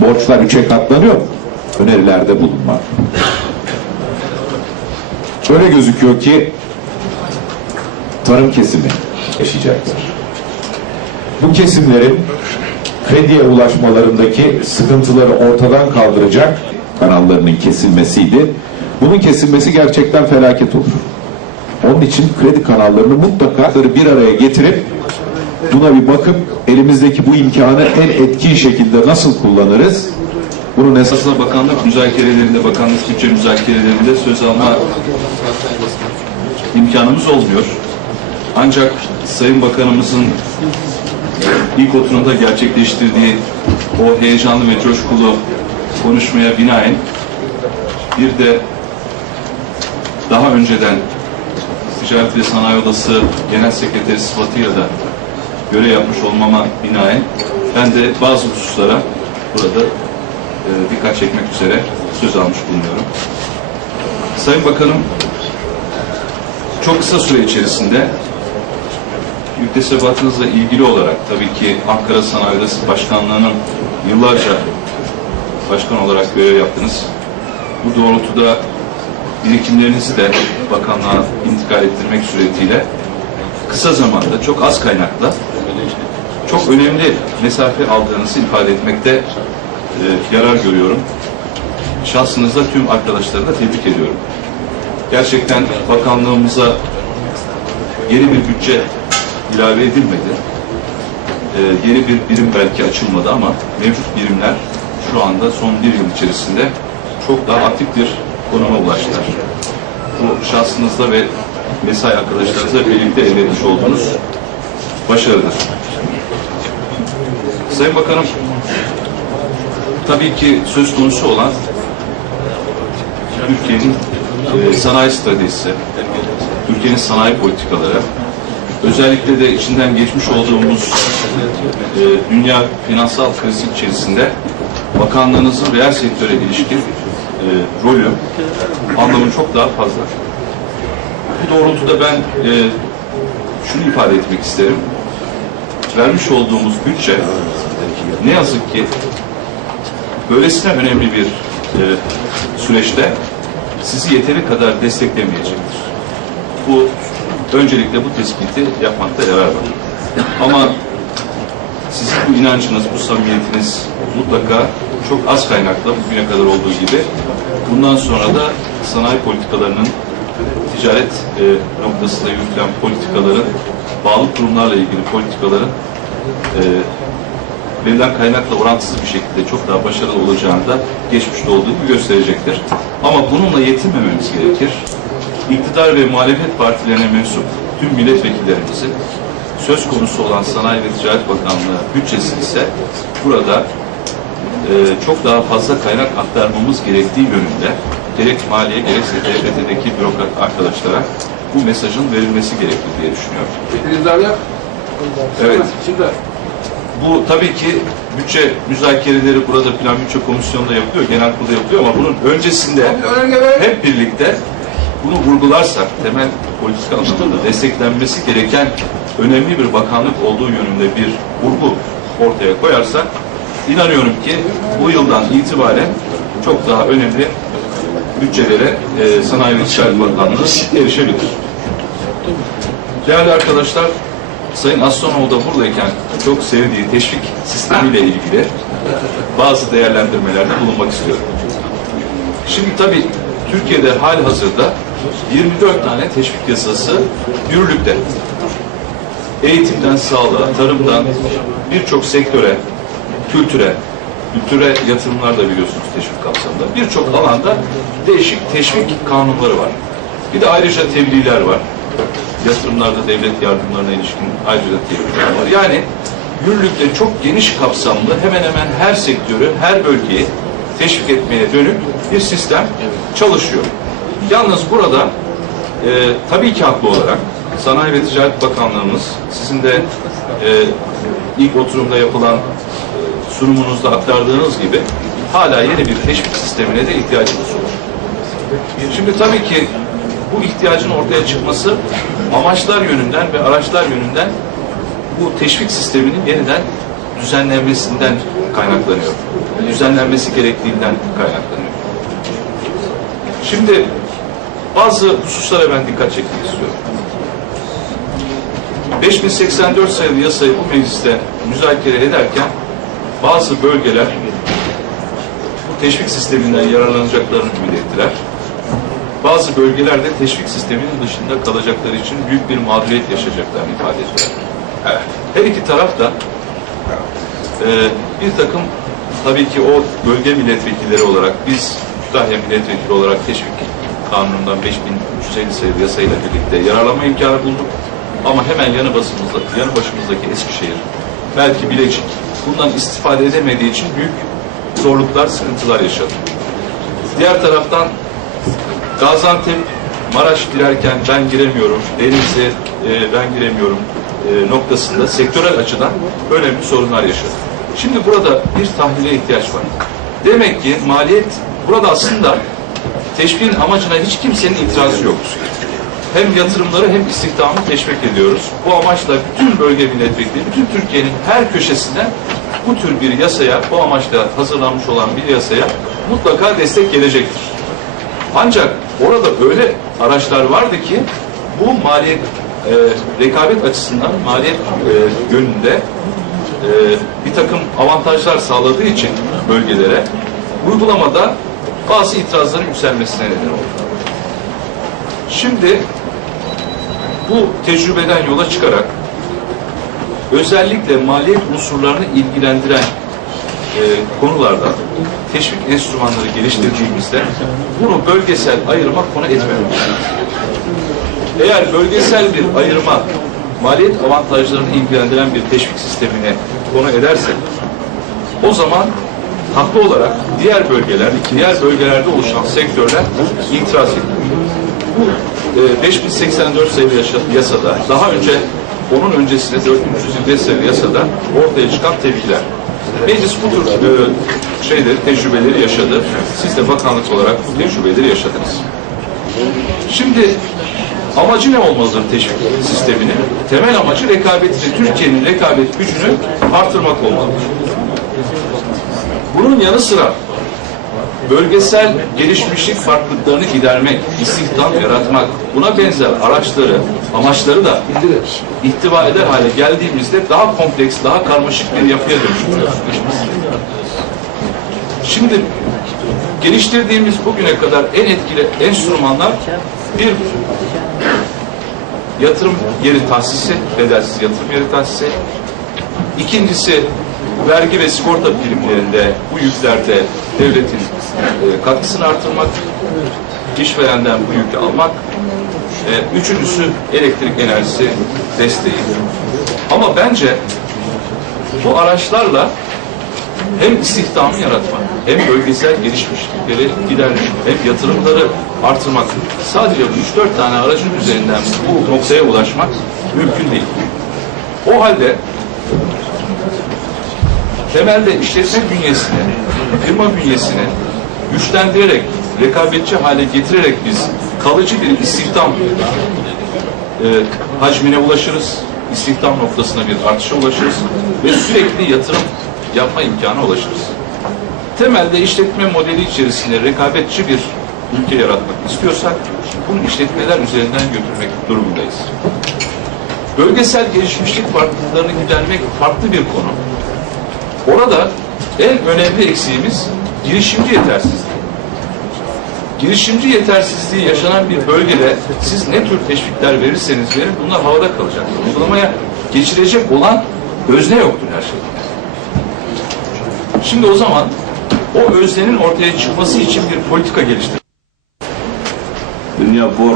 Borçlar üçe katlanıyor. Önerilerde bulunmak. Öyle gözüküyor ki tarım kesimi yaşayacaktır. Bu kesimlerin krediye ulaşmalarındaki sıkıntıları ortadan kaldıracak kanallarının kesilmesiydi. Bunun kesilmesi gerçekten felaket olur. Onun için kredi kanallarını mutlaka bir araya getirip buna bir bakıp elimizdeki bu imkanı en etkin şekilde nasıl kullanırız? Bunun esas Aslında bakanlık müzakerelerinde, bakanlık bütçe müzakerelerinde söz alma imkanımız olmuyor. Ancak Sayın Bakanımızın ilk oturumda gerçekleştirdiği o heyecanlı ve coşkulu konuşmaya binaen bir de daha önceden Ticaret ve Sanayi Odası Genel Sekreteri sıfatıyla da görev yapmış olmama binaen ben de bazı hususlara burada e, dikkat çekmek üzere söz almış bulunuyorum. Sayın Bakanım çok kısa süre içerisinde müktesebatınızla ilgili olarak tabii ki Ankara Sanayi Odası Başkanlığı'nın yıllarca başkan olarak görev yaptınız. Bu doğrultuda birikimlerinizi de bakanlığa intikal ettirmek suretiyle kısa zamanda çok az kaynakla çok önemli mesafe aldığınızı ifade etmekte e, yarar görüyorum. Şahsınızda tüm arkadaşları da tebrik ediyorum. Gerçekten bakanlığımıza yeni bir bütçe ilave edilmedi. E, yeni bir birim belki açılmadı ama mevcut birimler şu anda son bir yıl içerisinde çok daha aktif bir konuma ulaştılar. Bu şahsınızda ve mesai arkadaşlarınızla birlikte elde etmiş olduğunuz başarıdır. Sayın Bakanım, tabii ki söz konusu olan Türkiye'nin e, sanayi stratejisi, Türkiye'nin sanayi politikaları, özellikle de içinden geçmiş olduğumuz e, dünya finansal krizi içerisinde bakanlığınızın reel sektöre ilişkin e, rolü, anlamı çok daha fazla. Bu doğrultuda ben e, şunu ifade etmek isterim. Vermiş olduğumuz bütçe ne yazık ki böylesine önemli bir e, süreçte sizi yeteri kadar desteklemeyecektir. Bu öncelikle bu tespiti yapmakta yarar var. Ama sizin bu inancınız, bu samimiyetiniz mutlaka çok az kaynakla bugüne kadar olduğu gibi bundan sonra da sanayi politikalarının ticaret e, noktasında yürütülen politikaların bağlı kurumlarla ilgili politikaların e, verilen kaynakla orantısız bir şekilde çok daha başarılı olacağını da geçmişte olduğu gibi gösterecektir. Ama bununla yetinmememiz gerekir. İktidar ve muhalefet partilerine mensup tüm milletvekillerimizin söz konusu olan Sanayi ve Ticaret Bakanlığı bütçesi ise burada e, çok daha fazla kaynak aktarmamız gerektiği yönünde gerek maliye gerekse TFT'deki bürokrat arkadaşlara bu mesajın verilmesi gerekli diye düşünüyorum. İmzalı. Evet. Şimdi Bu tabii ki bütçe müzakereleri burada Plan Bütçe Komisyonu'nda yapılıyor, genel kurulda yapılıyor ama bunun öncesinde hep birlikte bunu vurgularsak, temel politika anlamında desteklenmesi gereken önemli bir bakanlık olduğu yönünde bir vurgu ortaya koyarsak, inanıyorum ki bu yıldan itibaren çok daha önemli bütçelere e, Sanayi ve Ticaret Bakanlığı erişebilir. Değerli arkadaşlar, Sayın Aslanov da buradayken çok sevdiği teşvik sistemiyle ilgili bazı değerlendirmelerde bulunmak istiyorum. Şimdi tabii Türkiye'de hali hazırda 24 tane teşvik yasası yürürlükte. Eğitimden sağlığa, tarımdan birçok sektöre, kültüre, kültüre yatırımlar da biliyorsunuz teşvik kapsamında. Birçok alanda değişik teşvik kanunları var. Bir de ayrıca tebliğler var. Yatırımlarda devlet yardımlarına ilişkin ayrıca tebliğler var. Yani yürürlükte çok geniş kapsamlı hemen hemen her sektörü, her bölgeyi teşvik etmeye dönük bir sistem çalışıyor. Yalnız burada e, tabii ki haklı olarak Sanayi ve Ticaret Bakanlığımız sizin de e, ilk oturumda yapılan sunumunuzda aktardığınız gibi hala yeni bir teşvik sistemine de ihtiyacımız var. Şimdi tabii ki bu ihtiyacın ortaya çıkması amaçlar yönünden ve araçlar yönünden bu teşvik sisteminin yeniden düzenlenmesinden kaynaklanıyor. Düzenlenmesi gerektiğinden kaynaklanıyor. Şimdi bazı hususlara ben dikkat çekmek istiyorum. 5084 sayılı yasayı bu mecliste müzakere ederken bazı bölgeler bu teşvik sisteminden yararlanacaklarını ümit ettiler. Bazı bölgelerde teşvik sisteminin dışında kalacakları için büyük bir mağduriyet yaşayacaklarını ifade ettiler. Her iki taraf da e, bir takım tabii ki o bölge milletvekilleri olarak biz Kütahya milletvekili olarak teşvik kanunundan 5350 sayılı yasayla birlikte yararlanma imkanı bulduk. Ama hemen yanı başımızda, yanı başımızdaki Eskişehir, belki Bilecik bundan istifade edemediği için büyük zorluklar, sıkıntılar yaşadı. Diğer taraftan Gaziantep, Maraş girerken ben giremiyorum, Denizli e, ben giremiyorum e, noktasında sektörel açıdan önemli sorunlar yaşadı. Şimdi burada bir tahlile ihtiyaç var. Demek ki maliyet burada aslında teşviğin amacına hiç kimsenin itirazı yok. Hem yatırımları hem istihdamı teşvik ediyoruz. Bu amaçla bütün bölge milletvekili, bütün Türkiye'nin her köşesinden bu tür bir yasaya, bu amaçla hazırlanmış olan bir yasaya mutlaka destek gelecektir. Ancak orada öyle araçlar vardı ki bu maliyet e, rekabet açısından maliyet e, yönünde e, bir takım avantajlar sağladığı için bölgelere uygulamada bazı itirazların yükselmesine neden oldu. Şimdi bu tecrübeden yola çıkarak özellikle maliyet unsurlarını ilgilendiren e, konularda teşvik enstrümanları geliştirdiğimizde bunu bölgesel ayırma konu etmememiz. Eğer bölgesel bir ayırma maliyet avantajlarını ilgilendiren bir teşvik sistemine konu edersek o zaman haklı olarak diğer bölgeler, diğer bölgelerde oluşan sektörler itiraz ediyor. Bu e, 5084 sayılı yasada, daha önce onun öncesinde 4325 sayılı yasada ortaya çıkan tepkiler. Meclis bu tür e, şeyleri, tecrübeleri yaşadı. Siz de bakanlık olarak bu tecrübeleri yaşadınız. Şimdi amacı ne olmalıdır teşvik sisteminin? Temel amacı rekabeti, Türkiye'nin rekabet gücünü artırmak olmalıdır. Bunun yanı sıra bölgesel gelişmişlik farklılıklarını gidermek, istihdam yaratmak, buna benzer araçları, amaçları da ihtiva eder hale geldiğimizde daha kompleks, daha karmaşık bir yapıya dönüştürüyoruz. Şimdi geliştirdiğimiz bugüne kadar en etkili enstrümanlar bir yatırım yeri tahsisi, bedelsiz yatırım yeri tahsisi. İkincisi vergi ve sigorta primlerinde bu yüklerde devletin e, katkısını artırmak, işverenden bu yükü almak. Üçüncüsü elektrik enerjisi desteği. Ama bence bu araçlarla hem istihdamı yaratmak, hem bölgesel gelişmişlikleri gidermek, hem yatırımları artırmak, sadece bu 3-4 tane aracın üzerinden bu noktaya ulaşmak mümkün değil. O halde temelde işletme bünyesini, firma bünyesini güçlendirerek, rekabetçi hale getirerek biz kalıcı bir istihdam e, hacmine ulaşırız. istihdam noktasına bir artışa ulaşırız ve sürekli yatırım yapma imkanı ulaşırız. Temelde işletme modeli içerisinde rekabetçi bir ülke yaratmak istiyorsak bunu işletmeler üzerinden götürmek durumundayız. Bölgesel gelişmişlik farklılıklarını gidermek farklı bir konu. Orada en önemli eksiğimiz girişimci yetersizliği. Girişimci yetersizliği yaşanan bir bölgede siz ne tür teşvikler verirseniz verin bunlar havada kalacak. Uygulamaya geçirecek olan özne yoktur her şeyde. Şimdi o zaman o öznenin ortaya çıkması için bir politika geliştir. Dünya Bor